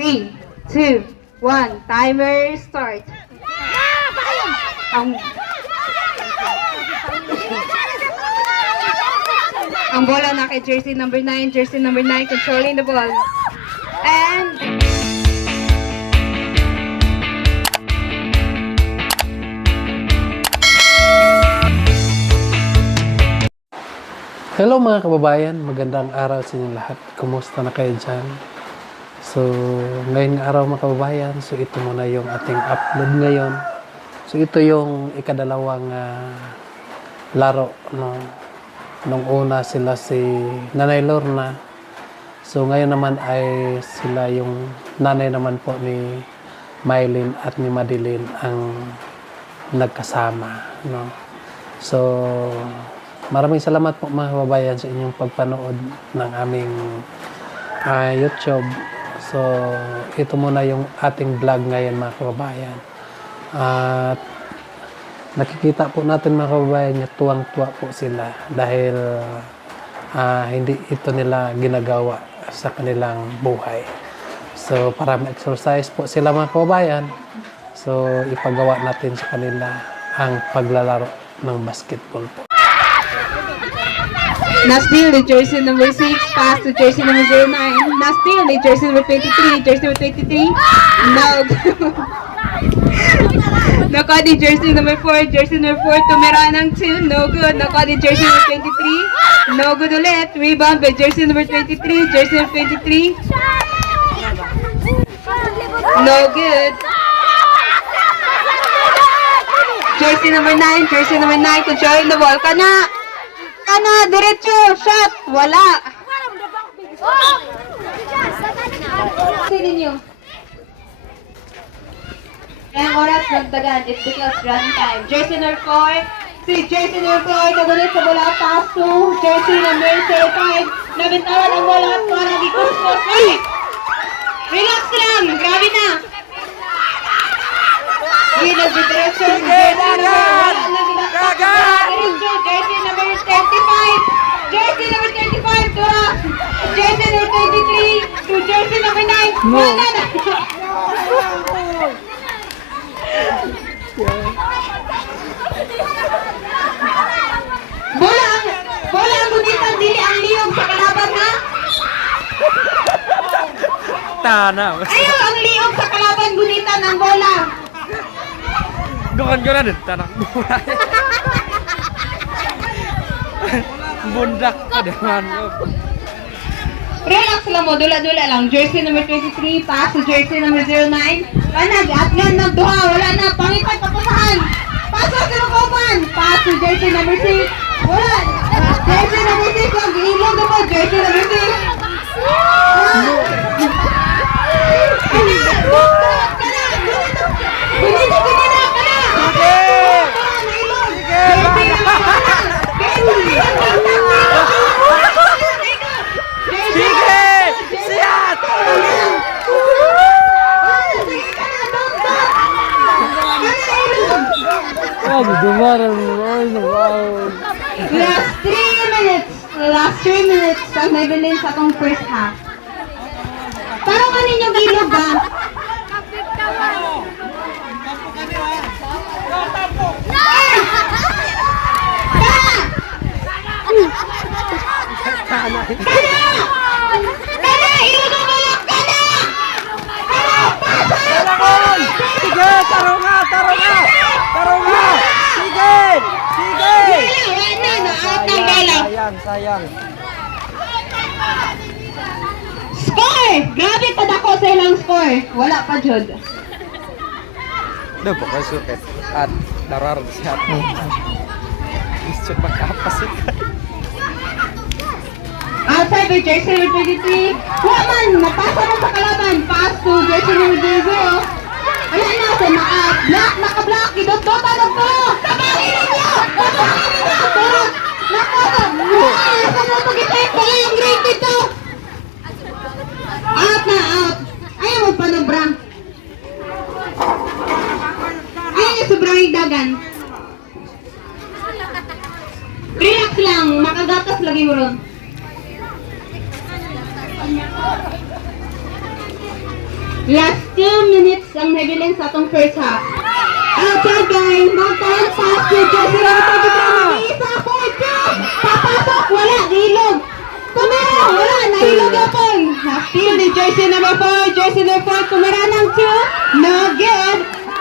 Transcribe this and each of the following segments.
3, 2, 1. Timer start. Ang Ang bola na kay jersey number 9. Jersey number 9 controlling the ball. And hello mga kababayan, magandang araw sa inyong lahat. Kumusta na kayo dyan? So, ngayong araw mga kababayan, so ito muna yung ating upload ngayon. So, ito yung ikadalawang laro. No? Nung una sila si Nanay Lorna. So, ngayon naman ay sila yung nanay naman po ni Mylene at ni Madeline ang nagkasama. No? So, maraming salamat po mga kababayan sa inyong pagpanood ng aming YouTube. So, ito muna yung ating vlog ngayon mga kababayan. At nakikita po natin mga kababayan na tuwang-tuwa po sila dahil hindi ito nila ginagawa sa kanilang buhay. So, para ma-exercise po sila mga kababayan, so ipagawa natin sa kanila ang paglalaro ng basketball po. na-steal ni jersey number 6, pass to jersey number 09. Na-steal ni jersey number 23, jersey number 23. No. Nakuha ni jersey number 4, jersey number 4. Tumira ng 2, no good. Nakuha ni jersey number 23. No good ulit. Rebound by jersey number 23, jersey number 23. No good. Jersey number 9, jersey number 9. Controlling the ball. Kana, diretso, shot, wala. Sino niyo? Kaya oras nagdagan, it's because run time. Jersey number 4, si jersey number 4, nagulit sa bola, pass to jersey number 05. Nabintawan ang bola at para di kuskus. Hey! Relax lang, grabe na. Hindi nagdidiretso, jersey number 1. Jersey number 35. Jersey number 35 to jersey number 23 to jersey number 9. No. Wala na. Bola ang buditan, dili ang liyog sa kalaban ha. Tanaw. Ayaw ang liyog sa kalaban, buditan ang bola. Gawin ko na din, tanak buhay. Bundak ka naman. Relax lang mo, dula-dula lang. Jersey number 23, pass to jersey number 09. Kanag, atlan ng duha, wala na, pangipay, papusahan. Pass to Kilukoban, pass to jersey number 6. Wala. Jersey number 6, ang ilong na po, jersey number 6. Last 3 minutes ang naibilin sa akong first half. Parang kanin yung ilog ba? Kana! Ilog ang balak! Kana! Sige, taro nga! Sige! Sayang. Score! Grabe pa dako sa ilang score. Wala pa, Jud. Doon po kayo suket at narar siya. Gusto magkapasit. Outside by jersey number 23. Waman! Napasa mo sa kalaban. Pass to jersey number 0. Ayan na, sa naka-block. Idot-dota na po! Tabangin ninyo! Turot! Nakota! Sa mo ito kita yung grade dito! Out na, out! Ayaw mo pa ng brang. Ayaw niya sobrang dagan. Relax lang, makagatas lagi mo ron. Last 2 minutes ang nabilin sa atong first half. Outside guys, Mountain pass to Jersey number 23. Isa, 4-2. Papasok, wala, ilog. Tumira, wala, nahilog yapon. Na-steal ni Jersey number 4. Jersey number 4, tumira ng 2. No good.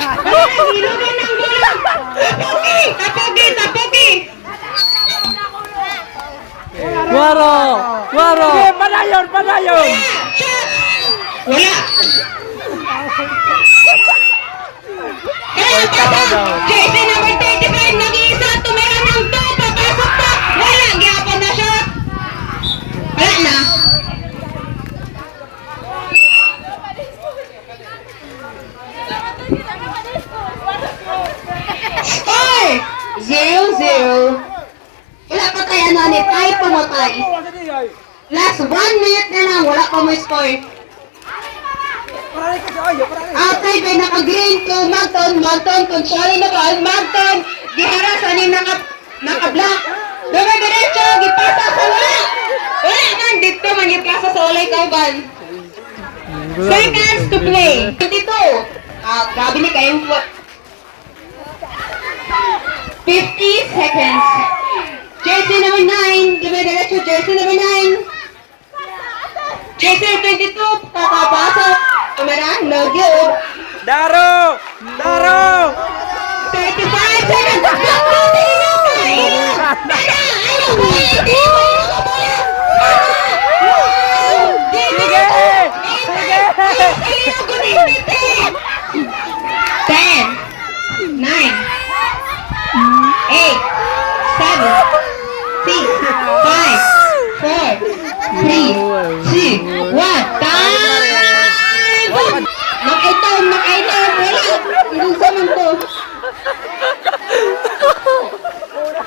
Wala, hilogan ng bola. Tapugi, tapugi, tapugi. Waro! Waro! Padayon, padayon! Wala. Kaya pasok, jersey number 35, nag-iisa, tumira ng 2, papasok pa. Wala, gyapon na siya. Wala na. Score! 0-0. Wala pa tayo ano, tay pumatay. Last 1 minute na lang, wala pa mo score. Outside ay naka-green to Magton, controlling the ball, Magton, giharas, ano yung naka-black. Duma diretso, gipasa sa wala. Wala man, dito man gipasa sa ulay kauban. Seconds to play. 22. Grabe ni kayong 50 seconds. Jersey number 9, duma diretso, jersey number 9. Jersey number 22, kakabasa. Tumira, no good. Daro! Daro! 35 seconds. Sige! Sige! 10, 9, 8, 7, 6, 5, 4, 3, 2, 1. Time! Nakaitom! Wala! Hindi sa man to.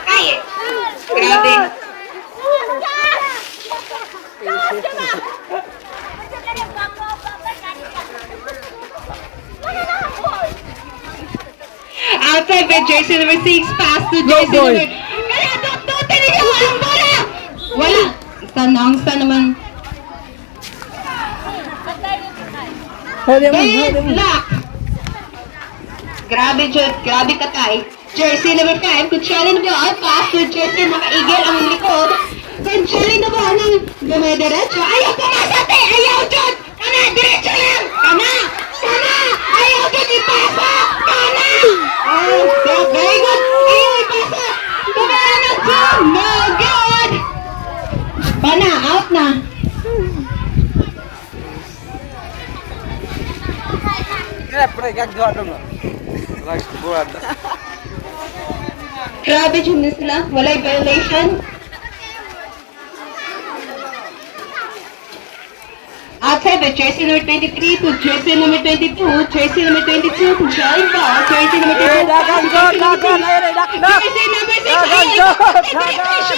Ay! Grabe. Outside by jersey number 6, pass to jersey boy. number... Kaya, tututin niyo ang bola! Wala! Sa naman. Base lock! Grabe, Jud. Grabe katay. Jersey number 5, controlling the ball. Pass to jersey, makaigil ang likod. Controlling the ball ng dumediretso. Ayaw pumasate! Ayaw, Jud! Kana, diretso lang! Kana! Kana! Ayaw, Jud! Ipasa! Kana! Oh, very good! Ayaw, ipasa! Tumara ng Jud! No good! Pana, out na. Kaya pre, gagawa dong. Relax, buwan. Grabe dyan na sila. Walay violation. Outside the jersey number 23 to jersey number 22. Jersey number 22 to Charlie Ball. Jersey number 22. Dagan, God, dagan. Ayun, dak. Jersey number 6. Dagan, God, dagan.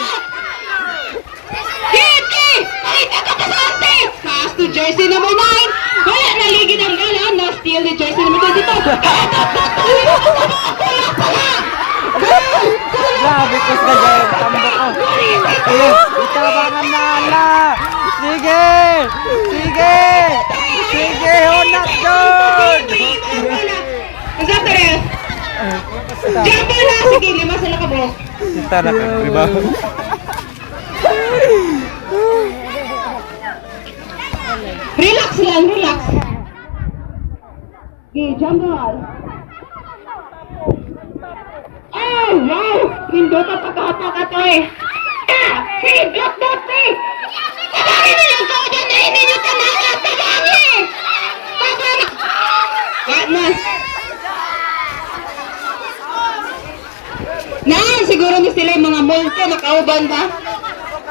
Kiki! Ay, takapasante! Pass to jersey number 9. Wala, naligid ang bola. No steal ni jersey number 22. Grabe ko sa gayang tambok ko. Ayun, itabangan na ala. Sige! Sige! Sige, honat doon! Ang sa tres. Diyan ba na? Sige, 5 sila ka bro. Kita na ka, rebound. Relax lang, relax. Okay, jump ball. Oh, wow! Pindot at pagkakapakatoy. Sige, block, eh! Tabangin mo yung kodo na hindi nyo tanakas! Tabangin! Tabangin! What man? Naan, siguro ni sila yung mga multo, makauban ba?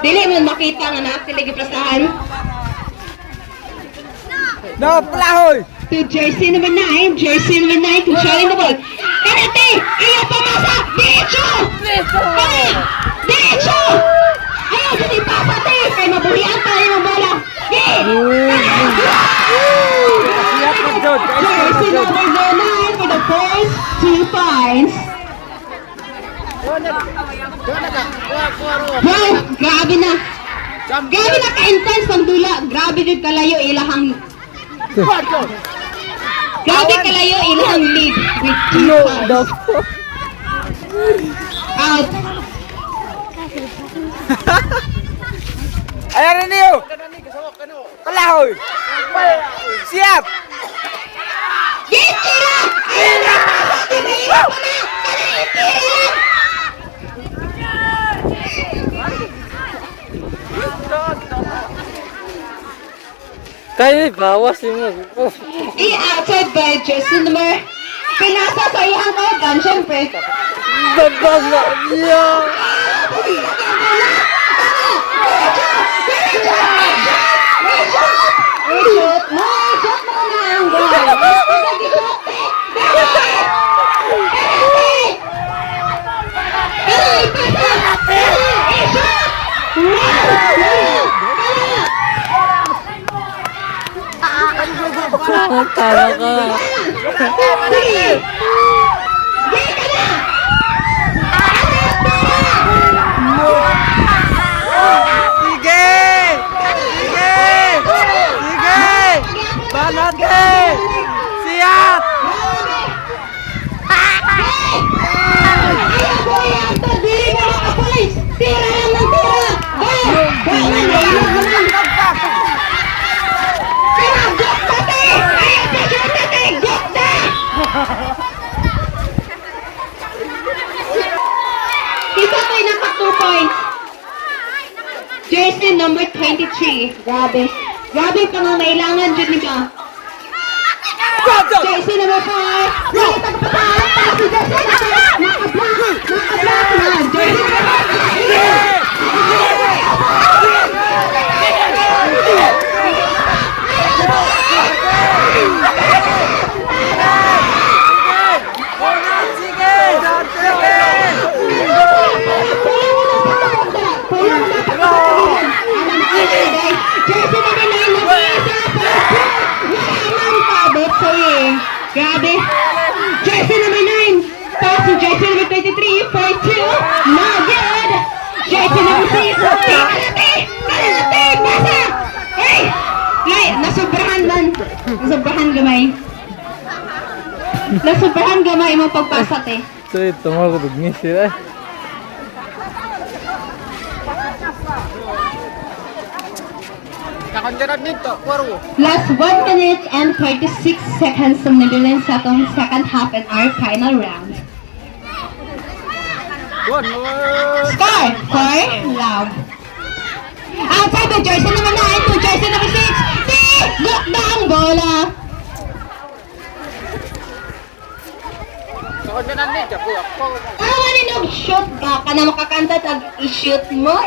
Dili mo makita nga na sila giplasahan. No, plahoy! To jersey number 9, controlling the ball. Karate! Ayaw pamasa! Diretso! Diretso! Ayaw hindi pasa, te! Kaya mabuhian tayo ng bola. Siap ka, Jod! Jersey number 9 for the first 2 points. Wow! Grabe na! Grabe na ka-intense ang dula. Grabe din kalayo ilahang Grabe kalayo ilang lead with 2 No, fouls. no. Out. Ayan na niyo! Palahoy! Siap! Yes, tira! Ayun na! Tira mo na! Tira! Kaya bawas mo. I-outside by Jason number. Pinasa sa iyang kautan, syempre. Babaga niya! I-shoot mo na ang goal. Tama ka. Sige! Sige! Sige! Banat ka! Siap! Isa tayo naka 2 points. Jersey number 23. Grabe. Grabe pangangailangan dyan nila. Jersey number 4. Dali pagpataas. Jersey number 4. Naka-block. Naka-block na. Jersey number 5. Grabe. Jersey number 9. Pass to jersey number 23 for 2. No good. Jersey number 6. Kalate! Pasa! Hey! Lay, nasubrahan man. Nasubrahan gamay. Nasubrahan gamay mo pagpasat eh. So ito mo ko sila. Last 1 minute and 36 seconds ng Netherlands sa atong second half and our final round. Score! For love. Outside the jersey number 9 to jersey number 6. Look down, bola. Awan ni shoot ka ka na makakanta tag i-shoot mo.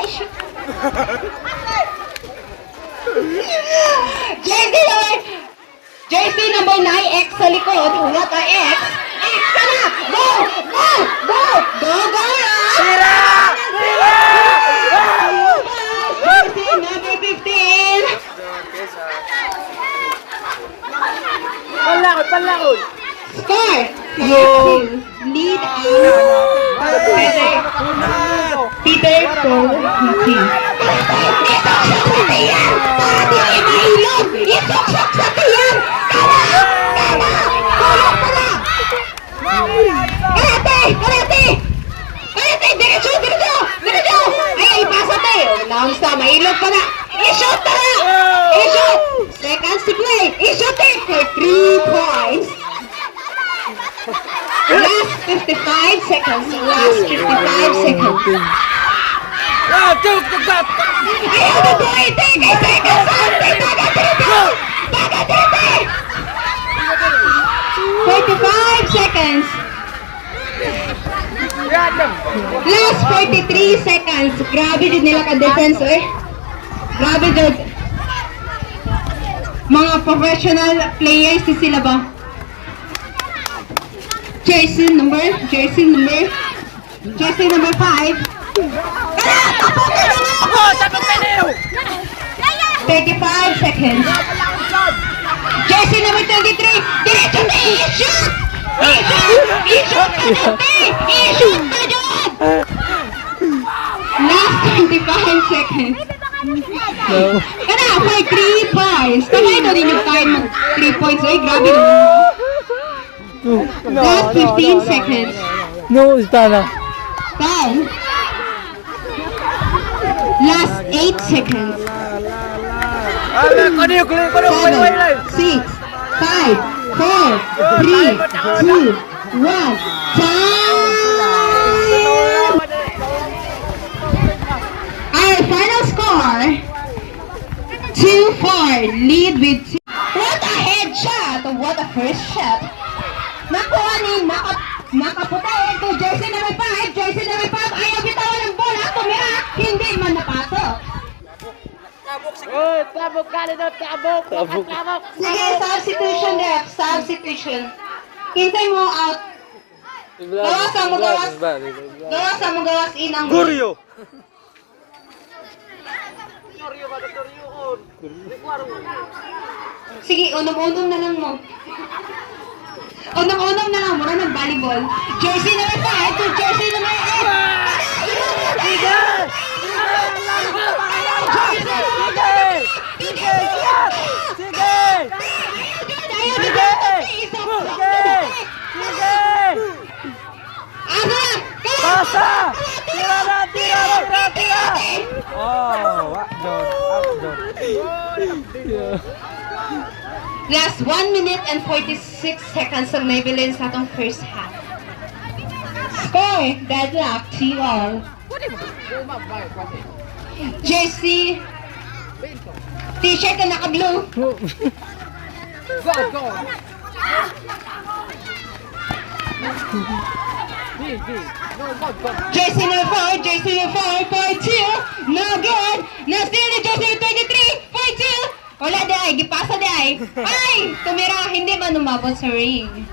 Jersey number 9 X sa likod. What a X? X ka na! Go! Go! Go! Go! Go! Tira! Jersey number 15. Palakoy! Score! Lead Peter for team. Isok sa tiyan! Karate! Diretso! Ay, ipasa tayo! Launch na, mailog pa na! I-shoot na! I-shoot! Seconds to play! I-shoot it for 3 points! Last 55 seconds. Last 55 seconds. Ayaw na po ito! Kay seconds! Baga 45 seconds. Last 43 seconds. Grabe din nila ka-defense, eh. Grabe din. Mga professional players din sila ba? Jersey number 5. Tapos na niyo! 35 seconds. Jersey number 23. Diretso na i-shoot! I-shoot ka dyan! Last 25 seconds. No. Kana, for 3 points. Kamay mo din yung time mag 3 points. Ay, grabe naman. Last 15 seconds. No, está na. 10. Last 8 seconds. 7, 6, 5, 4, 3, 2, 1. Time! Our final score, 2-4. Lead with 2. What a headshot! What a first shot! Nakuha ni nakaputa ito. Jersey number 5. Jersey number 5. Ayaw bitawan ng bola. Tumira. Hindi man napasok. Sige, substitution ref. Substitution. Hintay mo out. Gawas ang magawas. Gawas ang magawas inang. Guryo. Sige, unong-unong na lang mo. Unong-unong na lang mo na nag-volleyball. Jersey number 5 to jersey number 8. Sige! Pasa! Tira na, tira, tira, tira! Oh, wak, John, John. Last 1 minute and 46 seconds ang Maybelline sa atong first half. Score, deadlock, 3-all. Jersey, t-shirt na naka-blue. Go, go! Jersey number 4, jersey number 4, 4-2. No good. No still ni jersey 23, 4-2. Wala day, gipasa day. Ay, tumira, hindi man umabot sa ring.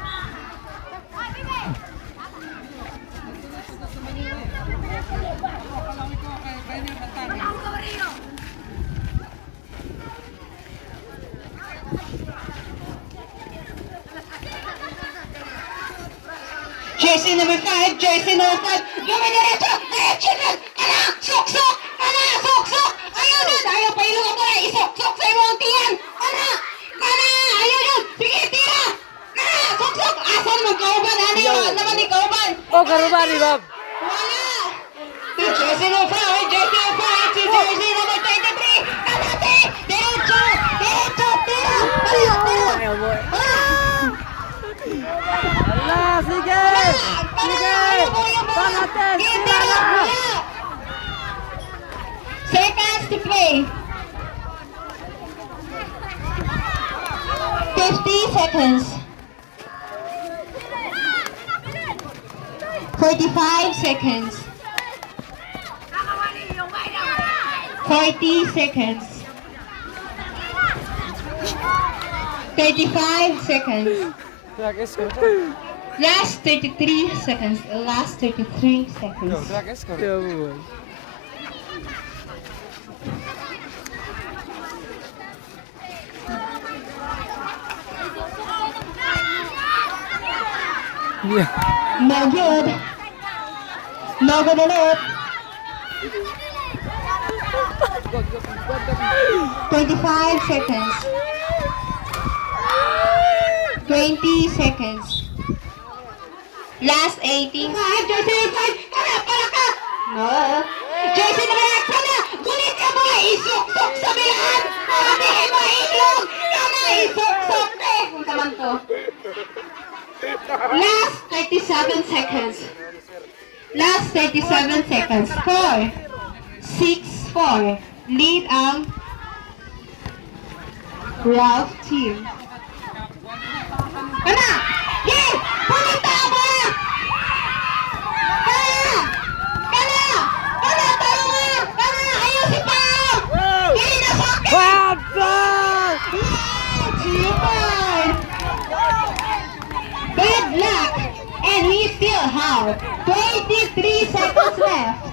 Jersey number 5, jersey number 5. Gawin diretso, diretso na. Ana, sok-sok. Ana, sok-sok. Ayaw dun, ayaw pa ilong ako na. Isok-sok sa imong tiyan. Ana, ana, ayaw dun. Sige, tira. Ana, sok-sok. Asan mong kauban? Ano yun? Naman ni kauban. Oh, karuban ni Bob. Wala. To jersey number 5, jersey number 5, to jersey number 23. Ana, te. Diretso, diretso, tira. Tira, tira. Ala, sige! Sige! Pangates, tira na! Seconds to play. 50 seconds. 45 seconds. 40 seconds. 35 seconds. Drag escort. Last 33 seconds. Last 33 seconds. Drag escort. Yeah. No good. No good ulit. 25 seconds. 20 seconds. Last 18. Jersey number 5. Para ka. No. Jersey number 8. Sana. Gulit ka mo. Isok-sok sa bilaan. Sabihin mo ilong. Sana. Isok-sok. Kung taman to. Last 37 seconds. Last 37 seconds. 4, 6, 4. Lead ang Ralph team. Kana! Yes! Punita mo! Kana! Kana! Kana! Tayo mo! Kana! Ayusin pa! Hindi na sa akin! Papa! Good luck! And we still have 23 seconds left.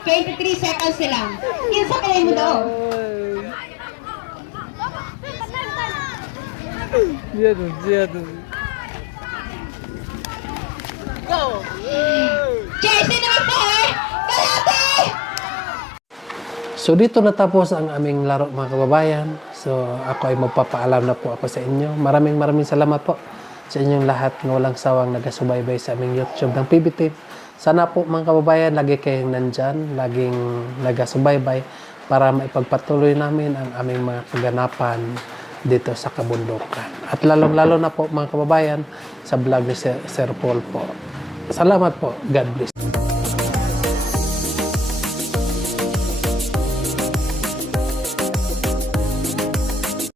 23 seconds lang. Kinsa kaya mo daw? Ziyado. Jersey number 4! Kalate! So dito natapos ang aming laro mga kababayan. So ako ay magpapaalam na po ako sa inyo. Maraming salamat po sa inyong lahat ng walang sawang nagasubaybay sa aming YouTube ng PB Team. Sana po mga kababayan, lagi kayong nandyan, laging nagasubaybay para maipagpatuloy namin ang aming mga kaganapan dito sa kabundukan. At lalong-lalo na po mga kababayan sa vlog ni Sir Paul po. Salamat po. God bless.